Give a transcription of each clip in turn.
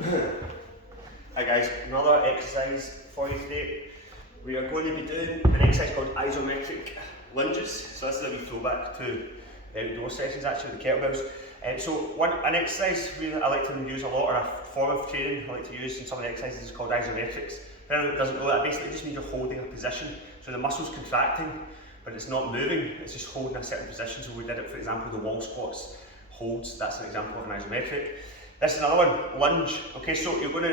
Hi guys, another exercise for you today. We are going to be doing an exercise called isometric lunges. So this is a wee throwback to outdoor sessions actually, the kettlebells. An exercise I like to use a lot, or a form of training I like to use in some of the exercises, is called isometrics. For anyone that doesn't know that, basically just means you're holding a position. So the muscle's contracting, but it's not moving, it's just holding a certain position. So we did it, for example, the wall squats, holds, that's an example of an isometric. This is another one, lunge. Okay, so we're going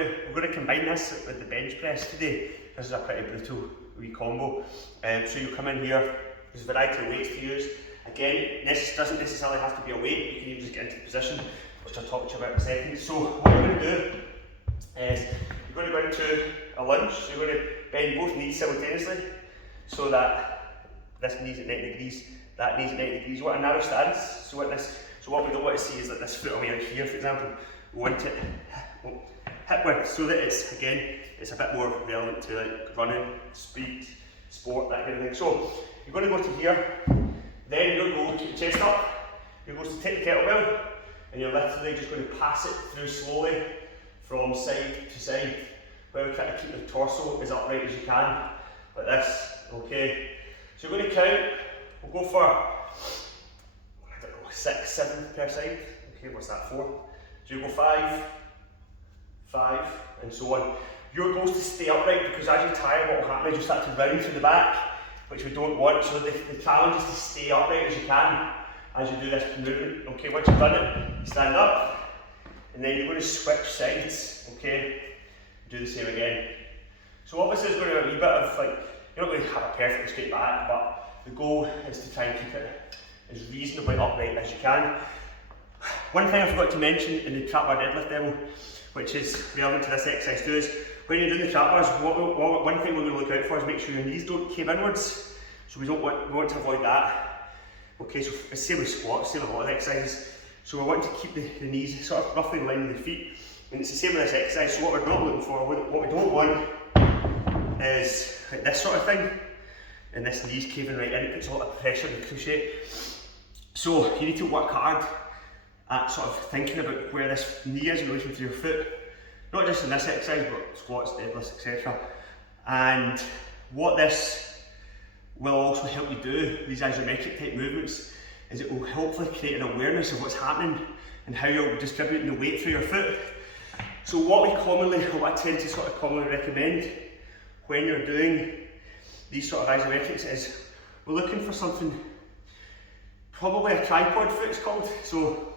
to combine this with the bench press today. This is a pretty brutal wee combo. So you come in here, there's a variety of weights to use. Again, this doesn't necessarily have to be a weight, you can even just get into the position, which I'll talk to you about in a second. So what you're going to do is you're going to go into a lunge. So you're going to bend both knees simultaneously, so that this knee's at 90 degrees, that knee's at 90 degrees. What a narrow stance. So what we don't want to see is that this foot away out here, for example, we want it hip width, so that it's a bit more relevant to like running, speed, sport, that kind of thing. So you're going to go to here, then you're going to keep the chest up, you're going to take the kettlebell, and you're literally just going to pass it through slowly from side to side, where we try to keep the torso as upright as you can, like this, okay? So you're going to count, we'll go for, I don't know, 6, 7 per side. Okay, what's that, 4? So you go 5, 5, and so on. Your goal is to stay upright, because as you tire, what will happen is you start to round through the back, which we don't want. So the challenge is to stay upright as you can as you do this movement. Okay, once you've done it, you stand up, and then you're going to switch sides, okay? Do the same again. So obviously there's going to be a wee bit of, like, you're not going to have a perfectly straight back, but the goal is to try and keep it as reasonably upright as you can. One thing I forgot to mention in the trap bar deadlift demo, which is relevant to this exercise too, is when you're doing the trap bars, one thing we're going to look out for is make sure your knees don't cave inwards. So we want to avoid that. Okay, so it's the same with squats, same with a lot of exercises. So we want to keep the knees sort of roughly in line with the feet. And it's the same with this exercise. So what we're not looking for, what we don't want is like this sort of thing, and this knee's caving right in. It puts a lot of pressure in the cruciate. So you need to work hard at sort of thinking about where this knee is in relation to your foot, not just in this exercise, but squats, deadlifts, etc. And what this will also help you do, these isometric type movements, is it will hopefully create an awareness of what's happening and how you're distributing the weight through your foot. So what I tend to sort of commonly recommend when you're doing these sort of isometrics is we're looking for something, probably a tripod foot it's called. So